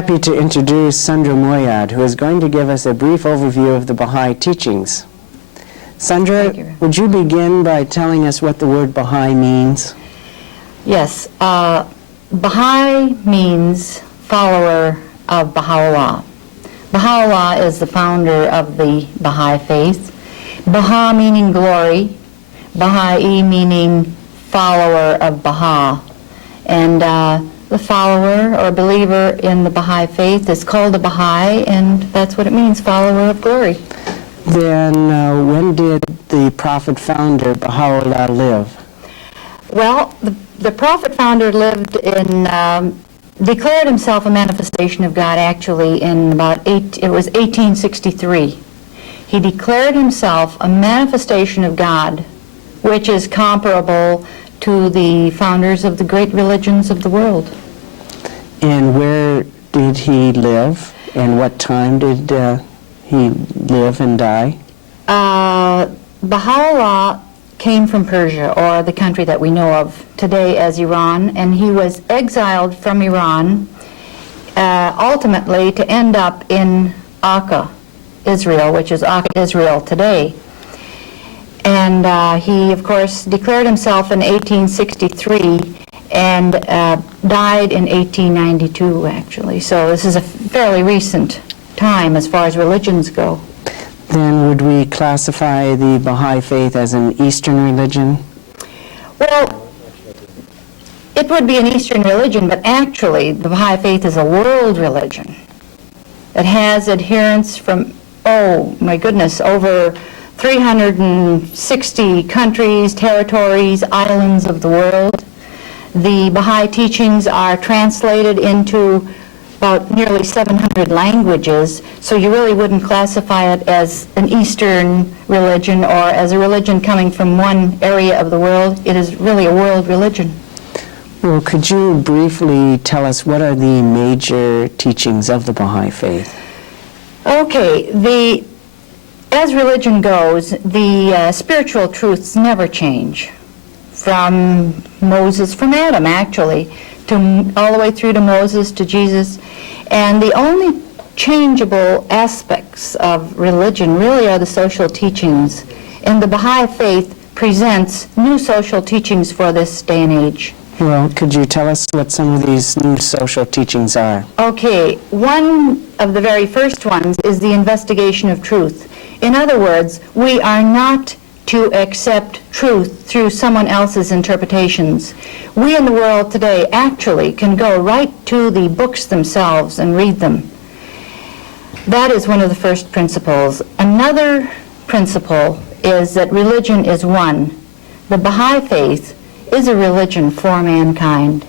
Happy to introduce Sundra Moyyad, who is going to give us a brief overview of the Baha'i teachings. Sundra, would you begin by telling us what the word Baha'i means? Yes. Baha'i means follower of Baha'u'llah. Baha'u'llah is the founder of the Baha'i Faith. Baha meaning glory, Baha'i meaning follower of Baha. And the follower or believer in the Baha'i Faith is called a Baha'i, and that's what it means, follower of glory. Then when did the prophet founder Baha'u'llah live? Well, the prophet founder lived in, declared himself a manifestation of God actually in it was 1863. He declared himself a manifestation of God, which is comparable to the founders of the great religions of the world. And where did he live, and what time did he live and die? Baha'u'llah came from Persia, or the country that we know of today as Iran, and he was exiled from Iran ultimately to end up in Akka, Israel, which is Akka, Israel today. And he, of course, declared himself in 1863 and died in 1892, actually. So this is a fairly recent time as far as religions go. Then would we classify the Baha'i Faith as an Eastern religion? Well, it would be an Eastern religion, but actually the Baha'i Faith is a world religion. It has adherents from, oh my goodness, over 360 countries, territories, islands of the world. The Baha'i teachings are translated into about nearly 700 languages, so you really wouldn't classify it as an Eastern religion or as a religion coming from one area of the world. It is really a world religion. Well, could you briefly tell us what are the major teachings of the Baha'i Faith? Okay, as religion goes, the spiritual truths never change. From Moses, from Adam actually, all the way through to Moses, to Jesus. And the only changeable aspects of religion really are the social teachings. And the Baha'i Faith presents new social teachings for this day and age. Well, could you tell us what some of these new social teachings are? Okay, one of the very first ones is the investigation of truth. In other words, we are not to accept truth through someone else's interpretations. We in the world today actually can go right to the books themselves and read them. That is one of the first principles. Another principle is that religion is one. The Baha'i Faith is a religion for mankind,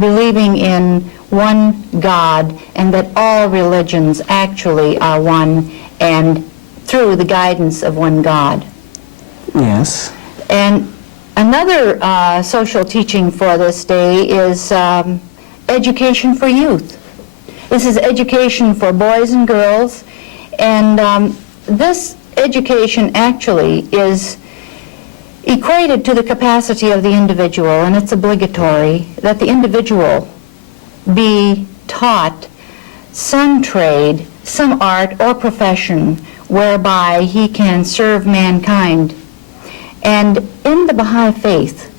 believing in one God, and that all religions actually are one, and through the guidance of one God. Yes. And another social teaching for this day is education for youth. This is education for boys and girls, and this education actually is equated to the capacity of the individual, and it's obligatory that the individual be taught some trade, some art or profession whereby he can serve mankind. And in the Baha'i Faith,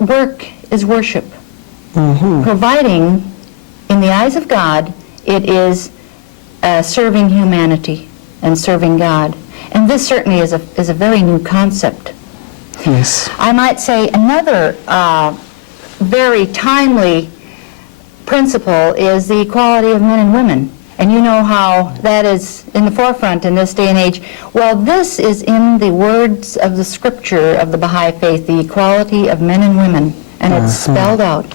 work is worship. Providing, in the eyes of God, it is serving humanity and serving God. And this certainly is a very new concept. Yes. I might say another very timely principle is the equality of men and women. And you know how that is in the forefront in this day and age. Well, this is in the words of the scripture of the Baha'i Faith, the equality of men and women, and it's spelled out.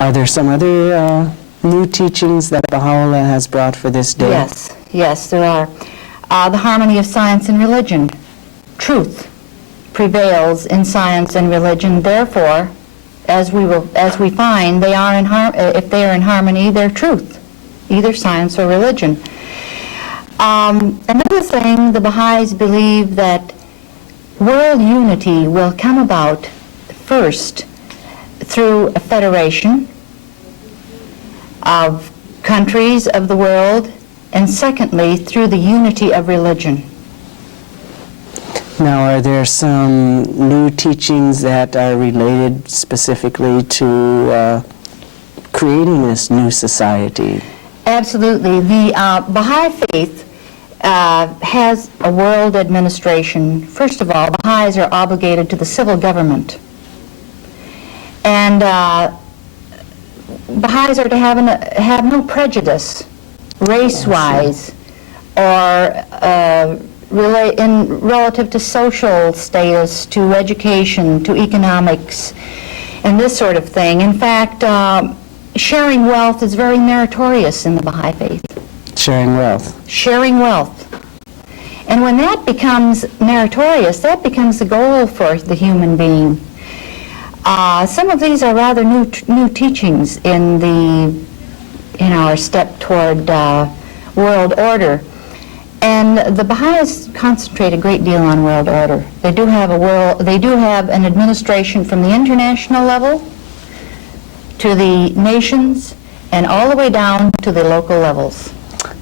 Are there some other new teachings that Baha'u'llah has brought for this day? Yes, there are. The harmony of science and religion. Truth prevails in science and religion. Therefore, as we find, they are if they are in harmony, they're truth, either science or religion. Another thing, the Baha'is believe that world unity will come about first through a federation of countries of the world, and secondly, through the unity of religion. Now, are there some new teachings that are related specifically to creating this new society? Absolutely. The Baha'i Faith has a world administration. First of all, Baha'is are obligated to the civil government. And Baha'is are to have no prejudice, race-wise, or relative to social status, to education, to economics, and this sort of thing. In fact, sharing wealth is very meritorious in the Baha'i Faith. Sharing wealth. Sharing wealth. And when that becomes meritorious, that becomes the goal for the human being. Some of these are rather new teachings in our step toward world order. And the Baha'is concentrate a great deal on world order. They do have an administration from the international level to the nations and all the way down to the local levels.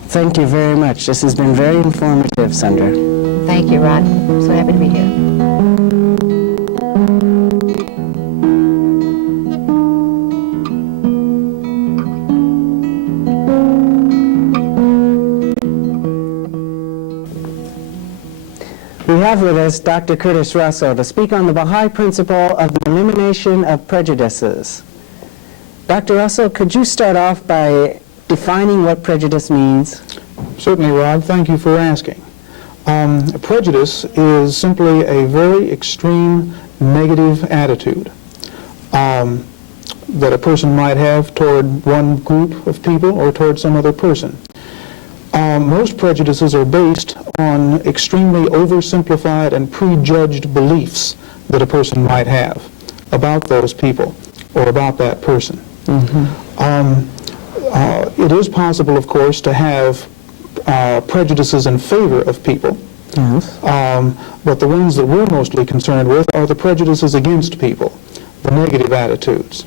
Thank you very much. This has been very informative, Sundra. Thank you, Rod. I'm so happy to be here. We have with us Dr. Curtis Russell to speak on the Baha'i principle of the elimination of prejudices. Dr. Russell, could you start off by defining what prejudice means? Certainly, Rod. Thank you for asking. Prejudice is simply a very extreme negative attitude that a person might have toward one group of people or toward some other person. Most prejudices are based on extremely oversimplified and prejudged beliefs that a person might have about those people or about that person. It is possible, of course, to have prejudices in favor of people, Yes. but the ones that we're mostly concerned with are the prejudices against people, the negative attitudes.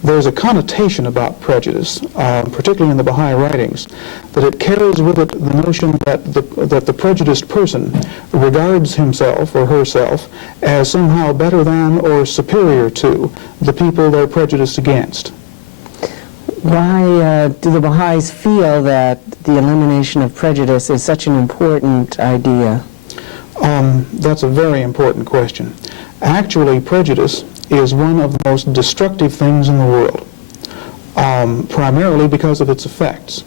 There's a connotation about prejudice, particularly in the Baha'i writings, that it carries with it the notion that the prejudiced person regards himself or herself as somehow better than or superior to the people they're prejudiced against. Why do the Baha'is feel that the elimination of prejudice is such an important idea? That's a very important question. Actually, prejudice is one of the most destructive things in the world, primarily because of its effects.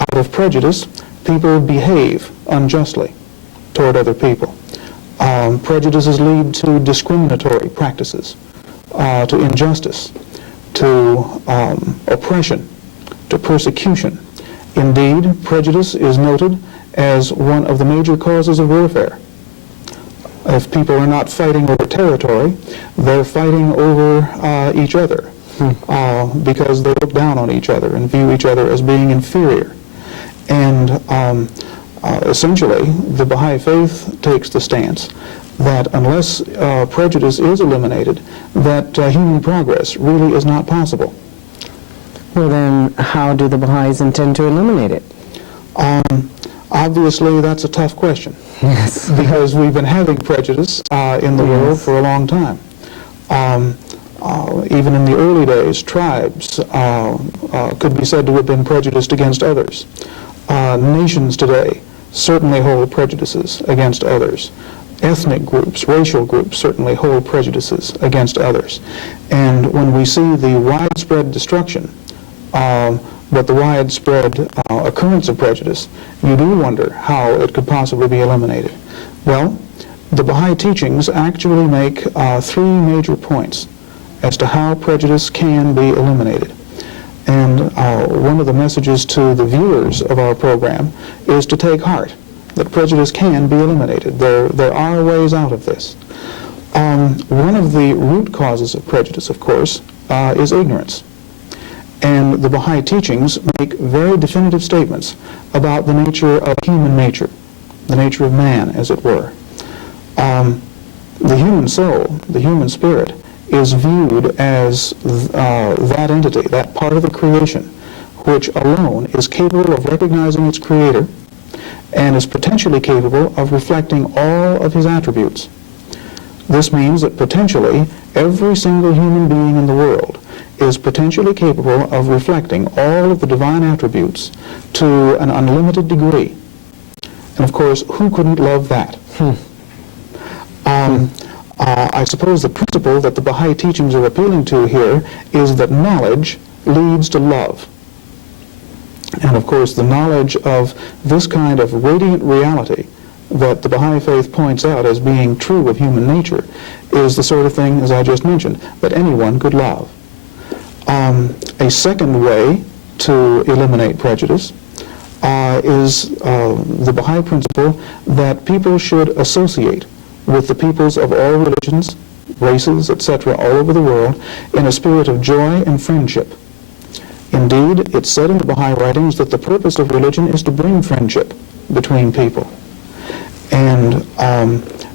Out of prejudice, people behave unjustly toward other people. Prejudices lead to discriminatory practices, to injustice, to oppression, to persecution. Indeed, prejudice is noted as one of the major causes of warfare. If people are not fighting over territory, they're fighting over each other because they look down on each other and view each other as being inferior. And essentially, the Baha'i Faith takes the stance that unless prejudice is eliminated, that human progress really is not possible. Well, then, how do the Baha'is intend to eliminate it? Obviously, that's a tough question. Yes. Because we've been having prejudice in the world for a long time. Even in the early days, tribes could be said to have been prejudiced against others. Nations today certainly hold prejudices against others. Ethnic groups, racial groups certainly hold prejudices against others. And when we see the widespread destruction, but the widespread occurrence of prejudice, you do wonder how it could possibly be eliminated. Well, the Baha'i teachings actually make three major points as to how prejudice can be eliminated. And one of the messages to the viewers of our program is to take heart, that prejudice can be eliminated. There are ways out of this. One of the root causes of prejudice, of course, is ignorance. And the Baha'i teachings make very definitive statements about the nature of human nature, the nature of man, as it were. The human soul, the human spirit, is viewed as that entity, that part of the creation, which alone is capable of recognizing its creator and is potentially capable of reflecting all of his attributes. This means that potentially every single human being in the world is potentially capable of reflecting all of the divine attributes to an unlimited degree. And of course, who couldn't love that? I suppose the principle that the Baha'i teachings are appealing to here is that knowledge leads to love. And of course, the knowledge of this kind of radiant reality that the Baha'i Faith points out as being true of human nature is the sort of thing, as I just mentioned, that anyone could love. A second way to eliminate prejudice is the Baha'i principle that people should associate with the peoples of all religions, races, etc., all over the world, in a spirit of joy and friendship. Indeed, it's said in the Baha'i writings that the purpose of religion is to bring friendship between people. And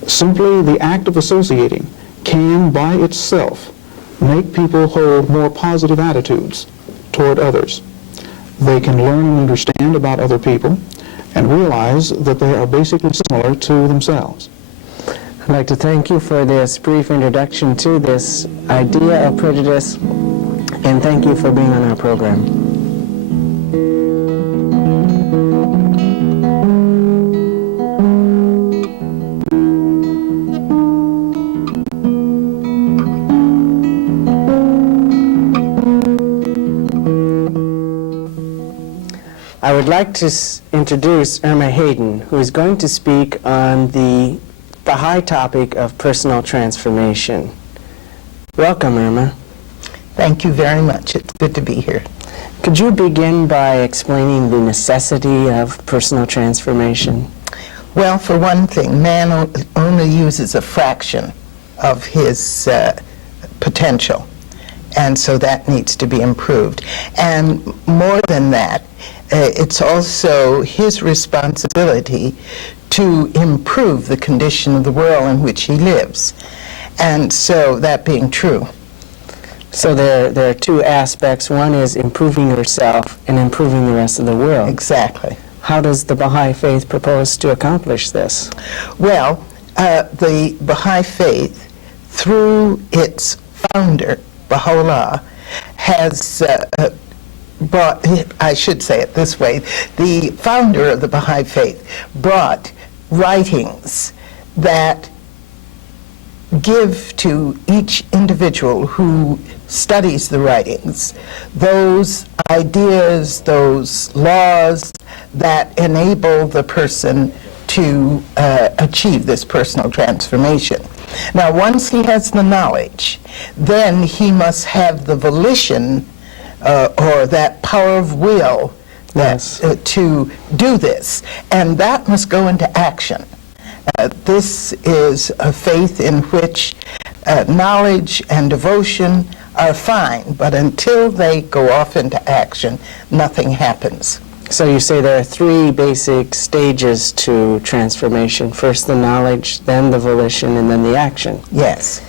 simply the act of associating can, by itself, make people hold more positive attitudes toward others. They can learn and understand about other people and realize that they are basically similar to themselves. I'd like to thank you for this brief introduction to this idea of prejudice, and thank you for being on our program. I would like to introduce Erma Hayden, who is going to speak on the Baha'i topic of personal transformation. Welcome, Erma. Thank you very much. It's good to be here. Could you begin by explaining the necessity of personal transformation? Well, for one thing, man only uses a fraction of his potential, and so that needs to be improved. And more than that, it's also his responsibility to improve the condition of the world in which he lives. And so, that being true. So there are two aspects. One is improving yourself and improving the rest of the world. Exactly. How does the Baha'i Faith propose to accomplish this? Well, the Baha'i Faith, through its founder, Baha'u'llah, has brought, I should say it this way, the founder of the Baha'i Faith brought writings that give to each individual who studies the writings those ideas, those laws that enable the person to achieve this personal transformation. Now, once he has the knowledge, then he must have the volition or that power of will Yes. to do this, and that must go into action. This is a faith in which knowledge and devotion are fine, but until they go off into action, nothing happens. So you say there are three basic stages to transformation. First the knowledge, then the volition, and then the action. Yes.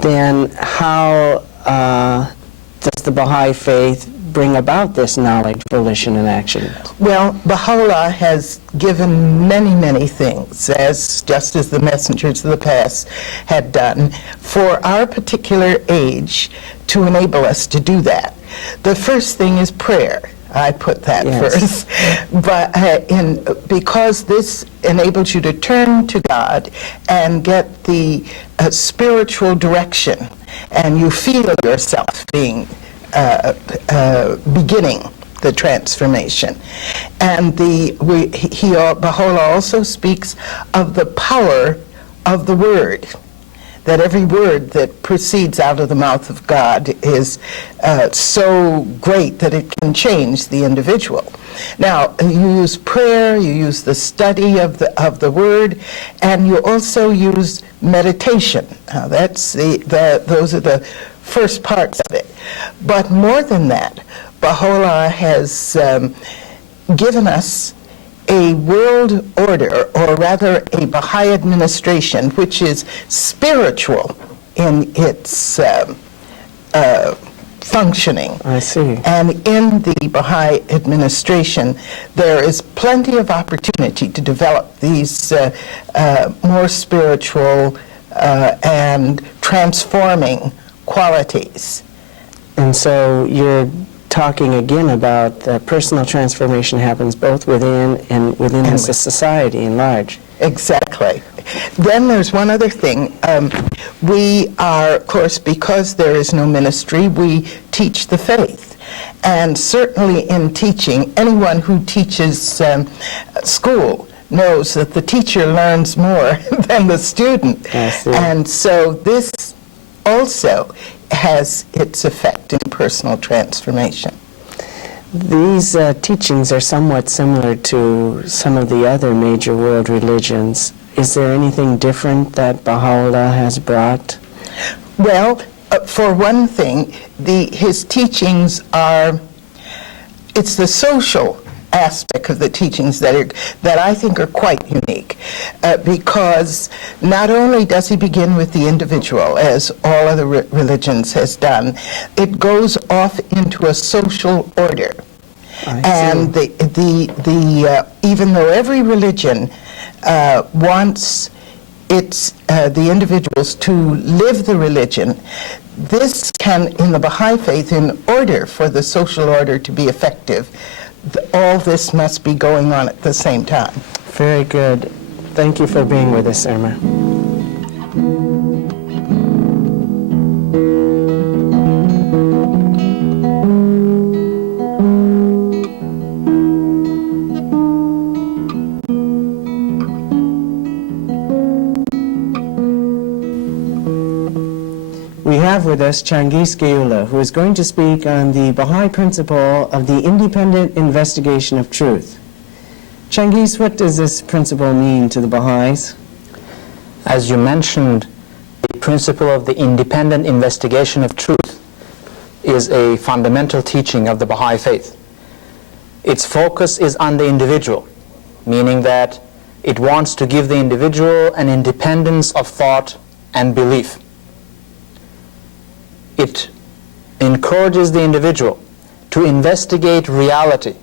Then how does the Baha'i Faith bring about this knowledge, volition, and action? Well, Baha'u'llah has given many, many things, just as the messengers of the past had done, for our particular age to enable us to do that. The first thing is prayer. I put that Yes. first. But because this enables you to turn to God and get the spiritual direction, and you feel yourself being beginning the transformation. And Baha'u'llah also speaks of the power of the word, that every word that proceeds out of the mouth of God is so great that it can change the individual. Now, you use prayer, you use the study of the word, and you also use meditation. Now, that's those are the first parts of it. But more than that, Baha'u'llah has given us a world order, or rather a Baha'i administration, which is spiritual in its functioning. I see. And in the Baha'i administration, there is plenty of opportunity to develop these more spiritual and transforming qualities. And so you're talking again about personal transformation happens both within and within the society in large. Exactly. Then there's one other thing. We are, of course, because there is no ministry, we teach the faith. And certainly in teaching, anyone who teaches school knows that the teacher learns more than the student. I see. And so this also has its effect in personal transformation. These teachings are somewhat similar to some of the other major world religions. Is there anything different that Baha'u'llah has brought? Well, for one thing, his teachings are, it's the social aspect of the teachings that I think are quite unique, because not only does he begin with the individual, as all other religions has done, it goes off into a social order. And even though every religion wants the individuals to live the religion, this can, in the Baha'i Faith, in order for the social order to be effective, all this must be going on at the same time. Very good. Thank you for being with us, Erma. We have with us Changuiz Geula, who is going to speak on the Baha'i principle of the independent investigation of truth. Changuiz, what does this principle mean to the Baha'is? As you mentioned, the principle of the independent investigation of truth is a fundamental teaching of the Baha'i Faith. Its focus is on the individual, meaning that it wants to give the individual an independence of thought and belief. It encourages the individual to investigate reality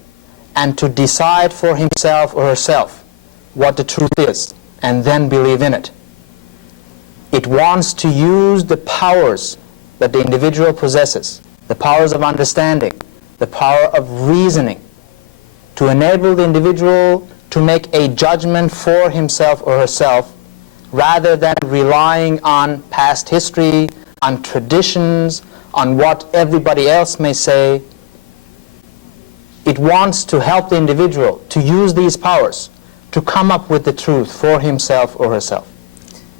and to decide for himself or herself what the truth is, and then believe in it. It wants to use the powers that the individual possesses, the powers of understanding, the power of reasoning, to enable the individual to make a judgment for himself or herself, rather than relying on past history, on traditions, on what everybody else may say. It wants to help the individual to use these powers to come up with the truth for himself or herself.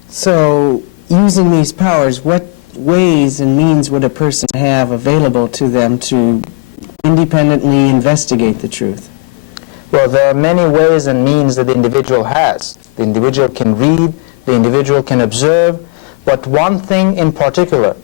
So, using these powers, what ways and means would a person have available to them to independently investigate the truth? Well, there are many ways and means that the individual has. The individual can read, the individual can observe, but one thing in particular